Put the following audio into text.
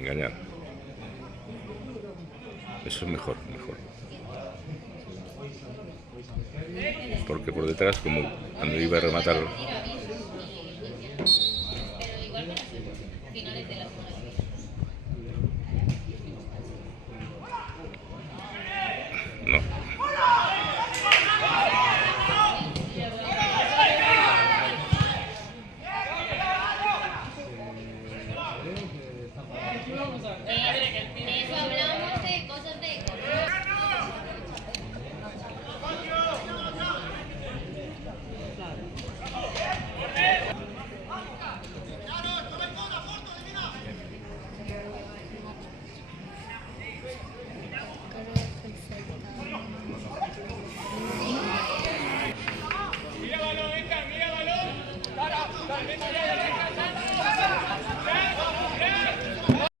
engañar. Eso es mejor, mejor. Porque por detrás, como cuando iba a rematar